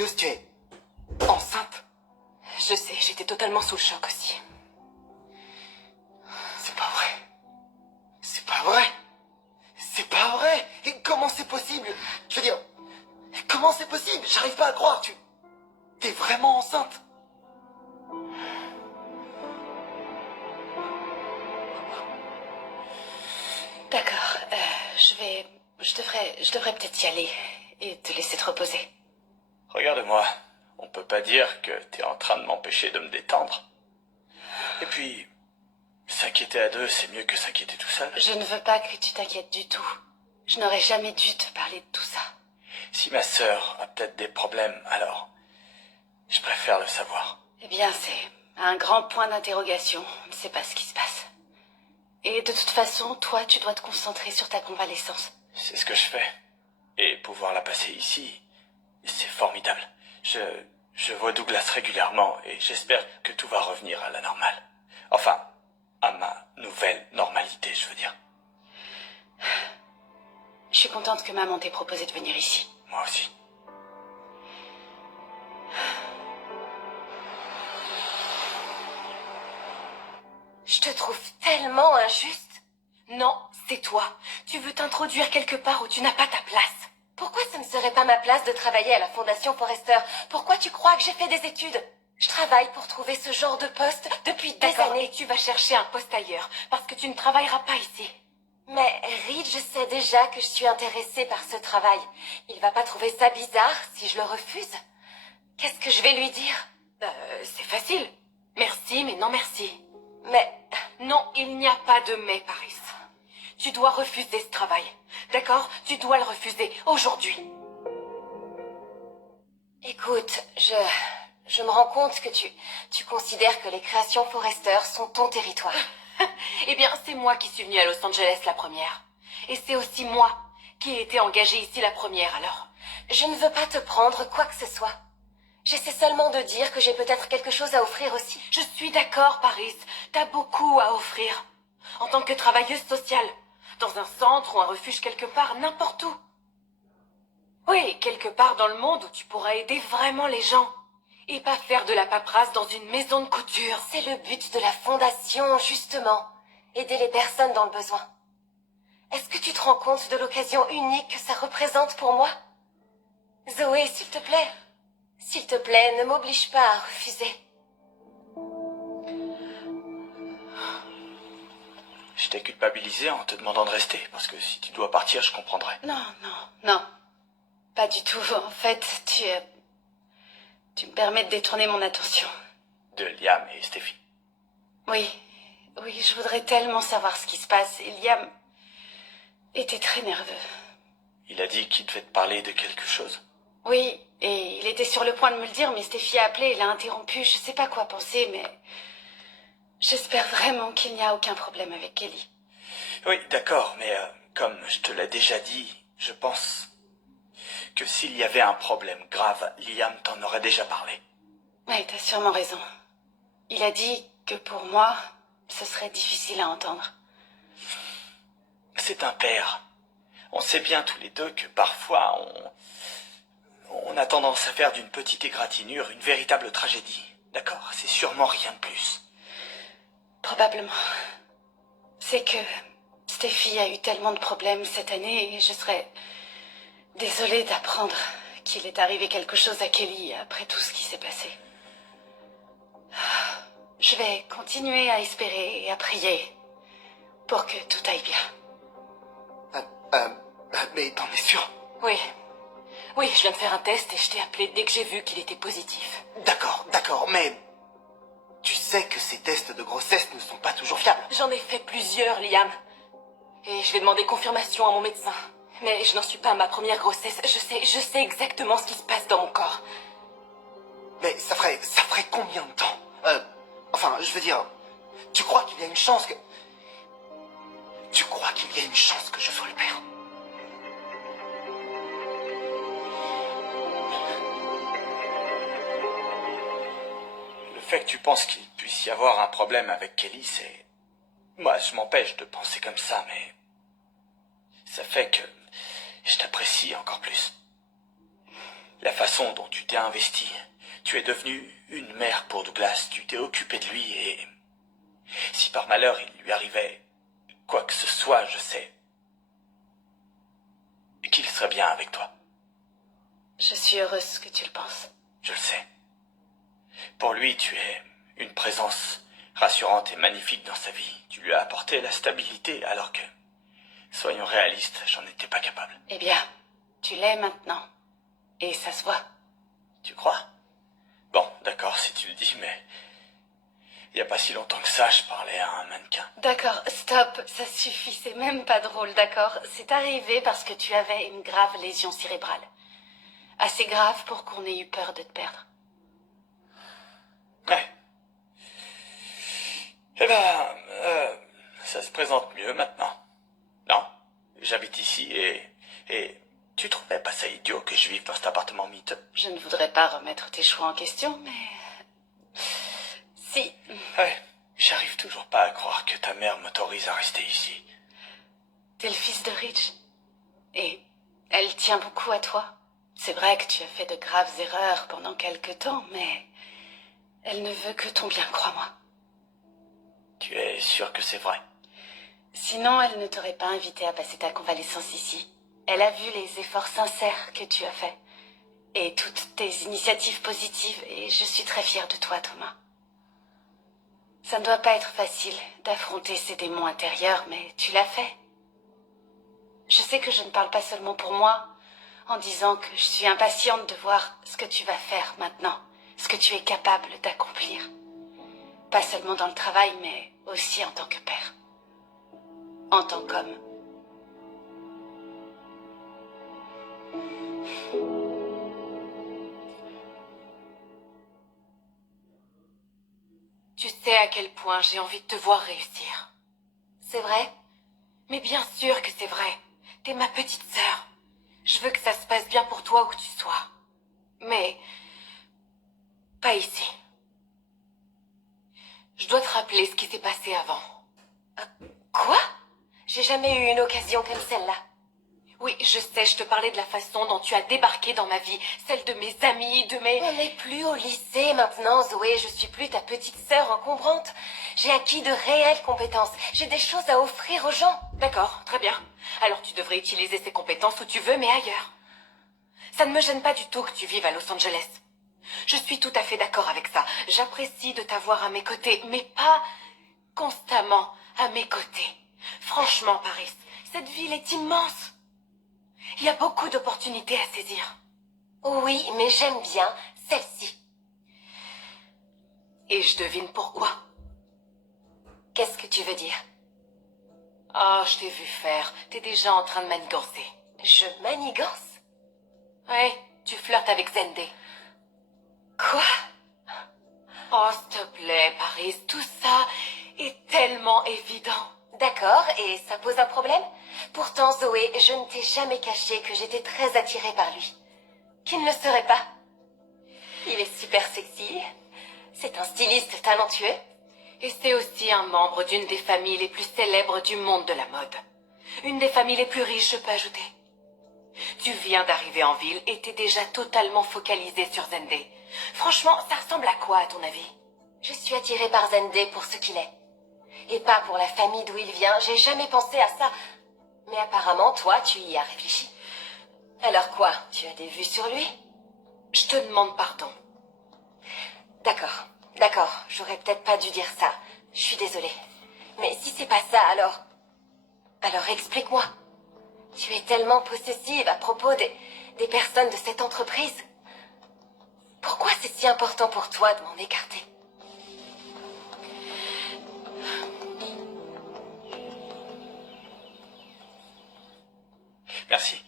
sérieuse, tu es enceinte? Je sais, j'étais totalement sous le choc aussi. C'est pas vrai. C'est pas vrai. C'est pas vrai. Et comment c'est possible? Je veux dire, comment c'est possible? J'arrive pas à croire. T'es vraiment enceinte? D'accord, je devrais peut-être y aller et te laisser te reposer. Regarde-moi, on peut pas dire que t'es en train de m'empêcher de me détendre. Et puis, s'inquiéter à deux, c'est mieux que s'inquiéter tout seul. Je ne veux pas que tu t'inquiètes du tout. Je n'aurais jamais dû te parler de tout ça. Si ma sœur a peut-être des problèmes, alors je préfère le savoir. Eh bien, c'est un grand point d'interrogation. On ne sait pas ce qui se passe. Et de toute façon, toi, tu dois te concentrer sur ta convalescence. C'est ce que je fais. Et pouvoir la passer ici, c'est formidable. Je vois Douglas régulièrement et j'espère que tout va revenir à la normale. Enfin, à ma nouvelle normalité, je veux dire. Je suis contente que maman t'ait proposé de venir ici. Moi aussi. Je te trouve tellement injuste. Non, c'est toi. Tu veux t'introduire quelque part où tu n'as pas ta place. Pourquoi ce ne serait pas ma place de travailler à la Fondation Forrester? Pourquoi tu crois que j'ai fait des études? Je travaille pour trouver ce genre de poste depuis des années. Et tu vas chercher un poste ailleurs, parce que tu ne travailleras pas ici. Mais Reed, je sais déjà que je suis intéressée par ce travail. Il va pas trouver ça bizarre si je le refuse? Qu'est-ce que je vais lui dire? C'est facile. Merci, mais non merci. Mais Non, il n'y a pas de mais, Paris. Tu dois refuser ce travail. D'accord? Tu dois le refuser aujourd'hui. écoute, je me rends compte que tu considères que les créations Forrester sont ton territoire. Eh bien, c'est moi qui suis venue à Los Angeles la première. Et c'est aussi moi qui ai été engagée ici la première, alors. Je ne veux pas te prendre quoi que ce soit. J'essaie seulement de dire que j'ai peut-être quelque chose à offrir aussi. Je suis d'accord, Paris. T'as beaucoup à offrir. En tant que travailleuse sociale. Dans un centre ou un refuge quelque part, n'importe où. Oui, quelque part dans le monde où tu pourras aider vraiment les gens. Et pas faire de la paperasse dans une maison de couture. C'est le but de la fondation, justement. Aider les personnes dans le besoin. Est-ce que tu te rends compte de l'occasion unique que ça représente pour moi? Zoé, s'il te plaît. S'il te plaît, ne m'oblige pas à refuser. Je t'ai culpabilisé en te demandant de rester, parce que si tu dois partir, je comprendrai. Non, non, non. Pas du tout. En fait, tu me permets de détourner mon attention. De Liam et Steffi. Oui, je voudrais tellement savoir ce qui se passe. Et Liam était très nerveux. Il a dit qu'il devait te parler de quelque chose. Oui, et il était sur le point de me le dire, mais Steffi a appelé et l'a interrompu. Je sais pas quoi penser, mais j'espère vraiment qu'il n'y a aucun problème avec Kelly. Oui, d'accord, mais comme je te l'ai déjà dit, je pense que s'il y avait un problème grave, Liam t'en aurait déjà parlé. Oui, t'as sûrement raison. Il a dit que pour moi, ce serait difficile à entendre. C'est un père. On sait bien tous les deux que parfois on a tendance à faire d'une petite égratignure une véritable tragédie. D'accord? C'est sûrement rien de plus. Probablement. C'est que Steffi a eu tellement de problèmes cette année et je serais désolée d'apprendre qu'il est arrivé quelque chose à Kelly après tout ce qui s'est passé. Je vais continuer à espérer et à prier pour que tout aille bien. Mais t'en es sûr? Oui. Oui, je viens de faire un test et je t'ai appelé dès que j'ai vu qu'il était positif. D'accord, mais tu sais que ces tests de grossesse ne sont pas toujours fiables. J'en ai fait plusieurs, Liam. Et je vais demander confirmation à mon médecin. Mais je n'en suis pas à ma première grossesse. Je sais exactement ce qui se passe dans mon corps. Mais ça ferait combien de temps? Enfin, je veux dire, tu crois qu'il y a une chance que... Tu crois qu'il y a une chance que je sois le père? Le fait que tu penses qu'il puisse y avoir un problème avec Kelly, c'est... Moi, je m'empêche de penser comme ça, mais... Ça fait que je t'apprécie encore plus. La façon dont tu t'es investi. Tu es devenue une mère pour Douglas, tu t'es occupé de lui et... Si par malheur il lui arrivait quoi que ce soit, je sais qu'il serait bien avec toi. Je suis heureuse que tu le penses. Je le sais. Pour lui, tu es une présence rassurante et magnifique dans sa vie. Tu lui as apporté la stabilité alors que, soyons réalistes, j'en étais pas capable. Eh bien, tu l'es maintenant. Et ça se voit. Tu crois? Bon, d'accord si tu le dis, mais... Il n'y a pas si longtemps que ça, je parlais à un mannequin. D'accord, stop, ça suffit, c'est même pas drôle, d'accord? C'est arrivé parce que tu avais une grave lésion cérébrale. Assez grave pour qu'on ait eu peur de te perdre. Ouais. Eh ben, ça se présente mieux maintenant. Non, j'habite ici et tu trouvais pas ça idiot que je vive dans cet appartement miteux? Je ne voudrais pas remettre tes choix en question, mais... Si. Ouais, j'arrive toujours pas à croire que ta mère m'autorise à rester ici. T'es le fils de Rich. Et elle tient beaucoup à toi. C'est vrai que tu as fait de graves erreurs pendant quelque temps, mais... Elle ne veut que ton bien, crois-moi. Tu es sûr que c'est vrai? Sinon, elle ne t'aurait pas invité à passer ta convalescence ici. Elle a vu les efforts sincères que tu as faits. Et toutes tes initiatives positives, et je suis très fière de toi, Thomas. Ça ne doit pas être facile d'affronter ces démons intérieurs, mais tu l'as fait. Je sais que je ne parle pas seulement pour moi, en disant que je suis impatiente de voir ce que tu vas faire maintenant, ce que tu es capable d'accomplir. Pas seulement dans le travail, mais aussi en tant que père. En tant qu'homme. Tu sais à quel point j'ai envie de te voir réussir. C'est vrai? Mais bien sûr que c'est vrai. T'es ma petite sœur. Je veux que ça se passe bien pour toi où que tu sois. Mais... pas ici. Je dois te rappeler ce qui s'est passé avant. Quoi? J'ai jamais eu une occasion comme celle-là. Oui, je sais, je te parlais de la façon dont tu as débarqué dans ma vie. Celle de mes amis, de mes... On n'est plus au lycée maintenant, Zoé. Je suis plus ta petite sœur encombrante. J'ai acquis de réelles compétences. J'ai des choses à offrir aux gens. D'accord, très bien. Alors tu devrais utiliser ces compétences où tu veux, mais ailleurs. Ça ne me gêne pas du tout que tu vives à Los Angeles. Je suis tout à fait d'accord avec ça. J'apprécie de t'avoir à mes côtés, mais pas constamment à mes côtés. Franchement, Paris, cette ville est immense. Il y a beaucoup d'opportunités à saisir. Oui, mais j'aime bien celle-ci. Et je devine pourquoi. Qu'est-ce que tu veux dire? Ah, je t'ai vu faire. T'es déjà en train de manigancer. Je manigance? Ouais, tu flirtes avec Zendé. Quoi? Oh, s'il te plaît, Paris, tout ça est tellement évident. D'accord, et ça pose un problème? Pourtant, Zoé, je ne t'ai jamais caché que j'étais très attirée par lui. Qui ne le serait pas? Il est super sexy. C'est un styliste talentueux. Et c'est aussi un membre d'une des familles les plus célèbres du monde de la mode. Une des familles les plus riches, je peux ajouter. Tu viens d'arriver en ville et t'es déjà totalement focalisé sur Zendé. Franchement, ça ressemble à quoi, à ton avis? Je suis attirée par Zendé pour ce qu'il est. Et pas pour la famille d'où il vient. J'ai jamais pensé à ça. Mais apparemment, toi, tu y as réfléchi. Alors quoi? Tu as des vues sur lui? Je te demande pardon. D'accord, d'accord. J'aurais peut-être pas dû dire ça. Je suis désolée. Mais si c'est pas ça, alors... Alors explique-moi. Tu es tellement possessive à propos des personnes de cette entreprise. Pourquoi c'est si important pour toi de m'en écarter? Merci.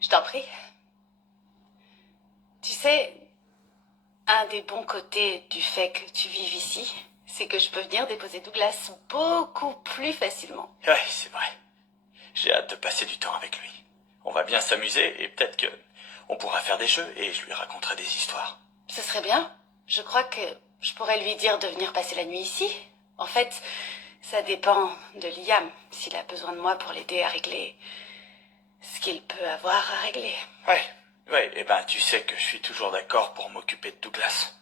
Je t'en prie. Tu sais, un des bons côtés du fait que tu vives ici, c'est que je peux venir déposer Douglas beaucoup plus facilement. Ouais, c'est vrai. J'ai hâte de passer du temps avec lui. On va bien s'amuser et peut-être que on pourra faire des jeux et je lui raconterai des histoires. Ce serait bien. Je crois que je pourrais lui dire de venir passer la nuit ici. En fait, ça dépend de Liam, s'il a besoin de moi pour l'aider à régler ce qu'il peut avoir à régler. Ouais, Oui, eh ben, tu sais que je suis toujours d'accord pour m'occuper de Douglas.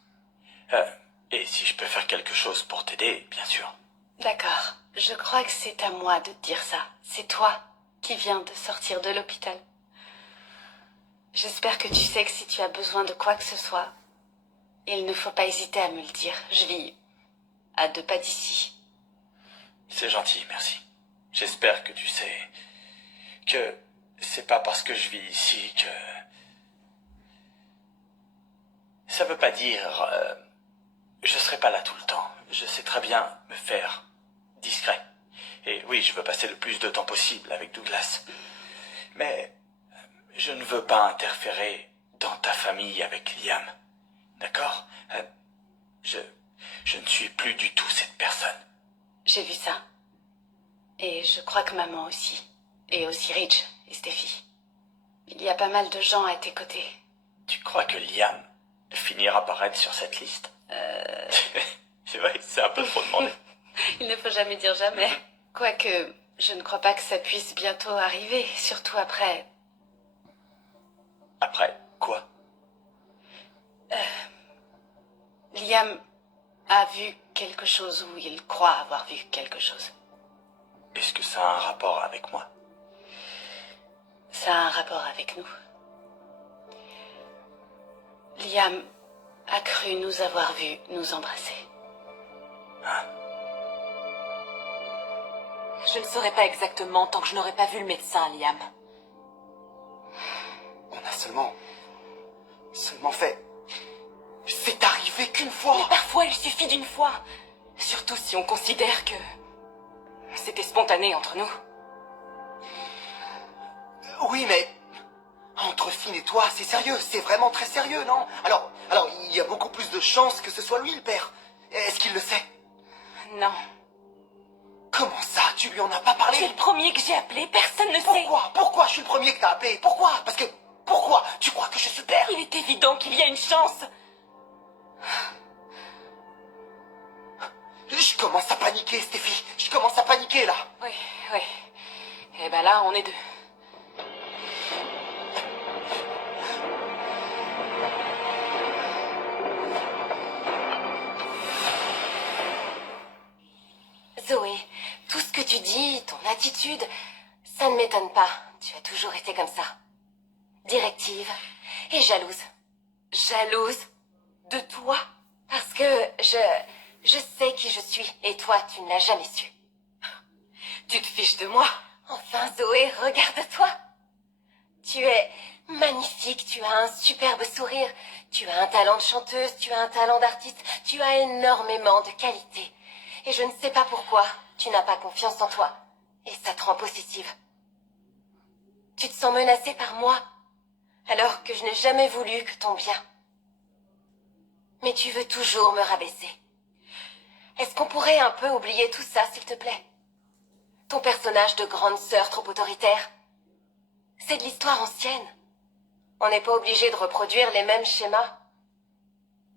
Et si je peux faire quelque chose pour t'aider, bien sûr. D'accord. Je crois que c'est à moi de te dire ça. C'est toi qui viens de sortir de l'hôpital. J'espère que tu sais que si tu as besoin de quoi que ce soit, il ne faut pas hésiter à me le dire. Je vis à 2 pas d'ici. C'est gentil, merci. J'espère que tu sais que c'est pas parce que je vis ici que... Ça veut pas dire... je serai pas là tout le temps. Je sais très bien me faire discret. Et oui, je veux passer le plus de temps possible avec Douglas. Mais je ne veux pas interférer dans ta famille avec Liam. D'accord? Je ne suis plus du tout cette personne. J'ai vu ça. Et je crois que maman aussi. Et aussi Rich et Steffi. Il y a pas mal de gens à tes côtés. Tu crois que Liam finira par être sur cette liste? C'est vrai, c'est un peu trop demandé. Il ne faut jamais dire jamais. Quoique, je ne crois pas que ça puisse bientôt arriver, surtout après... Après, quoi? Liam a vu quelque chose, ou il croit avoir vu quelque chose. Est-ce que ça a un rapport avec moi? Ça a un rapport avec nous. Liam a cru nous avoir vus nous embrasser. Hein? Je ne saurais pas exactement tant que je n'aurais pas vu le médecin, Liam. On a seulement fait... C'est arrivé qu'une fois. Mais parfois, il suffit d'une fois. Surtout si on considère que... c'était spontané entre nous. Oui, mais... Entre Finn et toi, c'est sérieux, c'est vraiment très sérieux, non? Alors, il y a beaucoup plus de chances que ce soit lui le père. Est-ce qu'il le sait? Non. Comment ça? Tu lui en as pas parlé? Tu es le premier que j'ai appelé, personne ne sait. Pourquoi je suis le premier que t'as appelé? Pourquoi? Pourquoi? Tu crois que je suis père? Il est évident qu'il y a une chance. Je commence à paniquer, Steffi. Je commence à paniquer, là. Oui. Et ben là, on est 2. Zoé, tout ce que tu dis, ton attitude, ça ne m'étonne pas. Tu as toujours été comme ça. Directive et jalouse. Jalouse? De toi? Parce que je sais qui je suis et toi, tu ne l'as jamais su. Tu te fiches de moi? Enfin, Zoé, regarde-toi. Tu es magnifique, tu as un superbe sourire, tu as un talent de chanteuse, tu as un talent d'artiste, tu as énormément de qualités. Et je ne sais pas pourquoi, tu n'as pas confiance en toi. Et ça te rend possessive. Tu te sens menacée par moi, alors que je n'ai jamais voulu que ton bien. Mais tu veux toujours me rabaisser. Est-ce qu'on pourrait un peu oublier tout ça, s'il te plaît? Ton personnage de grande sœur trop autoritaire, c'est de l'histoire ancienne. On n'est pas obligé de reproduire les mêmes schémas.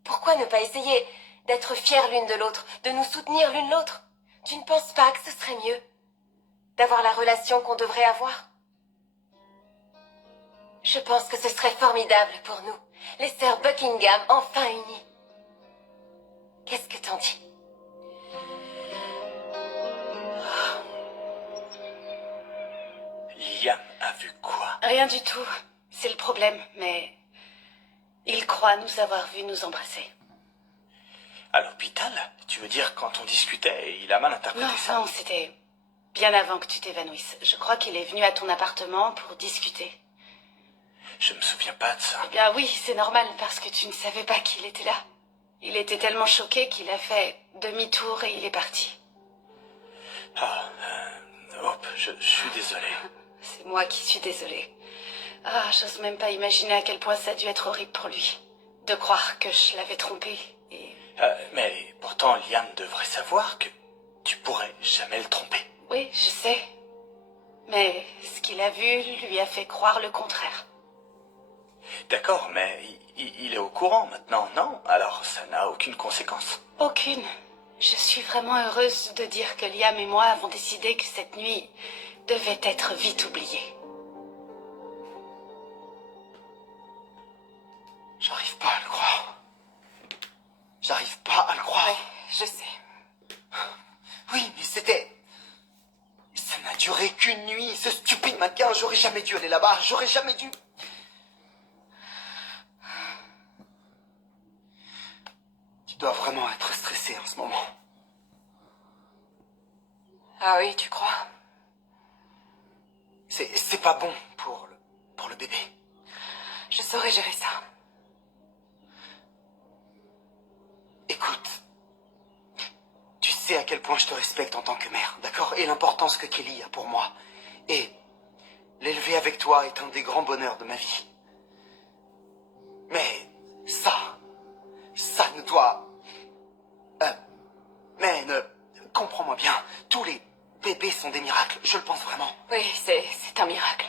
Pourquoi ne pas essayer d'être fiers l'une de l'autre, de nous soutenir l'une l'autre? Tu ne penses pas que ce serait mieux d'avoir la relation qu'on devrait avoir? Je pense que ce serait formidable pour nous, les sœurs Buckingham enfin unies. Qu'est-ce que t'en dis? Liam a vu quoi? Rien du tout. C'est le problème, mais... il croit nous avoir vus nous embrasser. À l'hôpital? Tu veux dire quand on discutait et il a mal interprété ça? Non, c'était bien avant que tu t'évanouisses. Je crois qu'il est venu à ton appartement pour discuter. Je me souviens pas de ça. Eh bien oui, c'est normal, parce que tu ne savais pas qu'il était là. Il était tellement choqué qu'il a fait demi-tour et il est parti. Ah, hop, je suis désolé. C'est moi qui suis désolée. Ah, j'ose même pas imaginer à quel point ça a dû être horrible pour lui. De croire que je l'avais trompé et... Mais pourtant, Liam devrait savoir que tu pourrais jamais le tromper. Oui, je sais. Mais ce qu'il a vu lui a fait croire le contraire. D'accord, mais il est au courant maintenant, non? Alors ça n'a aucune conséquence. Aucune. Je suis vraiment heureuse de dire que Liam et moi avons décidé que cette nuit devait être vite oubliée. putain, j'aurais jamais dû aller là-bas, j'aurais jamais dû... Tu dois vraiment être stressé en ce moment. Ah oui, tu crois? C'est pas bon pour le bébé. Je saurais gérer ça. Écoute, tu sais à quel point je te respecte en tant que mère, d'accord? Et l'importance que Kelly a pour moi. Et l'élever avec toi est un des grands bonheurs de ma vie. Mais ça ne doit... comprends-moi bien, tous les bébés sont des miracles, je le pense vraiment. Oui, c'est un miracle.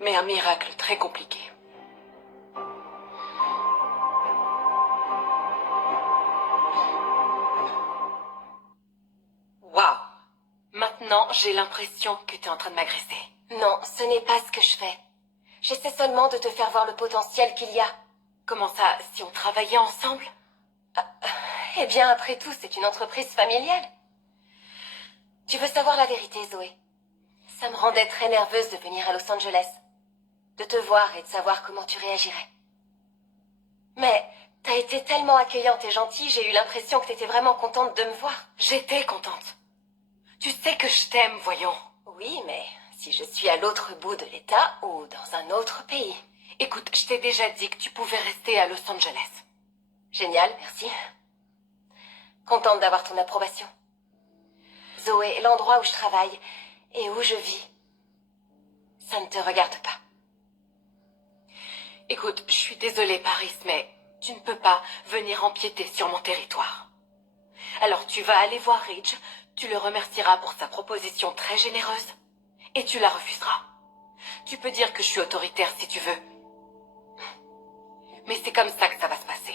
Mais un miracle très compliqué. Waouh! Maintenant, j'ai l'impression que t'es en train de m'agresser. Non, ce n'est pas ce que je fais. J'essaie seulement de te faire voir le potentiel qu'il y a. Comment ça, si on travaillait ensemble? Eh bien, après tout, c'est une entreprise familiale. Tu veux savoir la vérité, Zoé? Ça me rendait très nerveuse de venir à Los Angeles. De te voir et de savoir comment tu réagirais. Mais t'as été tellement accueillante et gentille, j'ai eu l'impression que t'étais vraiment contente de me voir. J'étais contente. Tu sais que je t'aime, voyons. Oui, mais si je suis à l'autre bout de l'État ou dans un autre pays. Écoute, je t'ai déjà dit que tu pouvais rester à Los Angeles. Génial, merci. Contente d'avoir ton approbation. Zoé, l'endroit où je travaille et où je vis, ça ne te regarde pas. Écoute, je suis désolée, Paris, mais tu ne peux pas venir empiéter sur mon territoire. Alors tu vas aller voir Ridge, tu le remercieras pour sa proposition très généreuse, et tu la refuseras. Tu peux dire que je suis autoritaire si tu veux. Mais c'est comme ça que ça va se passer.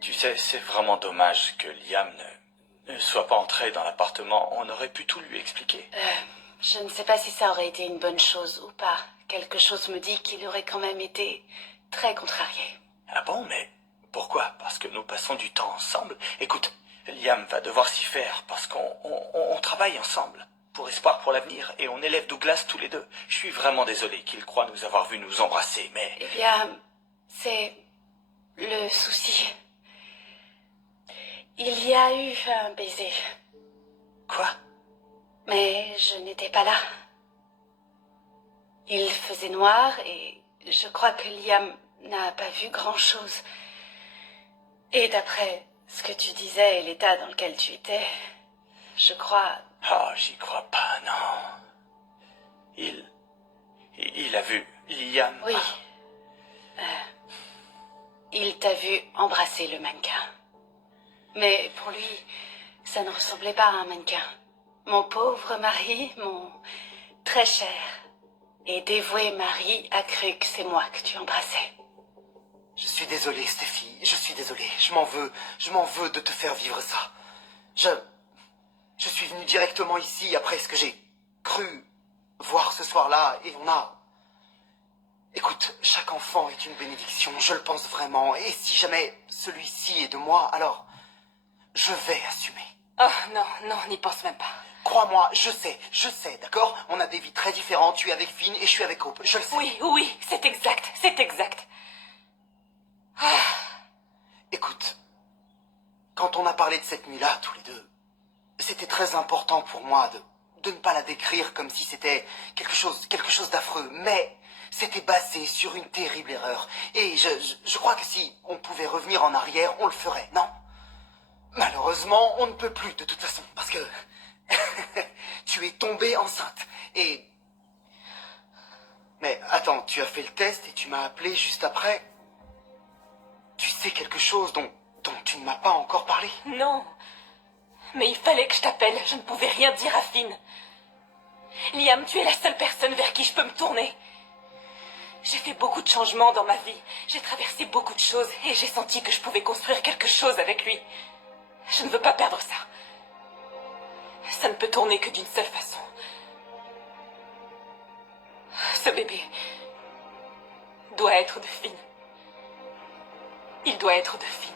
Tu sais, c'est vraiment dommage que Liam ne soit pas entré dans l'appartement. On aurait pu tout lui expliquer. Je ne sais pas si ça aurait été une bonne chose ou pas. Quelque chose me dit qu'il aurait quand même été très contrarié. Ah bon, mais pourquoi? Parce que nous passons du temps ensemble. Écoute, Liam va devoir s'y faire parce qu'on travaille ensemble. Pour espoir pour l'avenir, et on élève Douglas tous les deux. Je suis vraiment désolé qu'il croit nous avoir vus nous embrasser, mais... Eh bien, c'est le souci. Il y a eu un baiser. Quoi? Mais je n'étais pas là. Il faisait noir et je crois que Liam n'a pas vu grand-chose. Et d'après ce que tu disais et l'état dans lequel tu étais, je crois... Oh, j'y crois pas, non. Il a vu Liam. Oui. Il t'a vu embrasser le mannequin. Mais pour lui, ça ne ressemblait pas à un mannequin. Mon pauvre mari, mon très cher et dévoué mari a cru que c'est moi que tu embrassais. Je suis désolé, Stéphie, je suis désolé. Je m'en veux de te faire vivre ça. Je suis venu directement ici après ce que j'ai cru voir ce soir-là et on a... Écoute, chaque enfant est une bénédiction, je le pense vraiment. Et si jamais celui-ci est de moi, alors je vais assumer. Oh non, non, n'y pense même pas. Crois-moi, je sais, d'accord? On a des vies très différentes, tu es avec Finn et je suis avec Hope, je le sais. Oui, oui, c'est exact, c'est exact. Écoute, quand on a parlé de cette nuit-là, tous les deux, c'était très important pour moi de ne pas la décrire comme si c'était quelque chose d'affreux, mais c'était basé sur une terrible erreur. Et je crois que si on pouvait revenir en arrière, on le ferait, non? Malheureusement, on ne peut plus de toute façon, parce que tu es tombée enceinte. Et... Mais attends, tu as fait le test et tu m'as appelé juste après. Tu sais quelque chose dont tu ne m'as pas encore parlé? Non. Mais il fallait que je t'appelle, je ne pouvais rien dire à Finn. Liam, tu es la seule personne vers qui je peux me tourner. J'ai fait beaucoup de changements dans ma vie. J'ai traversé beaucoup de choses et j'ai senti que je pouvais construire quelque chose avec lui. Je ne veux pas perdre ça. Ça ne peut tourner que d'une seule façon. Ce bébé doit être de Finn. Il doit être de Finn.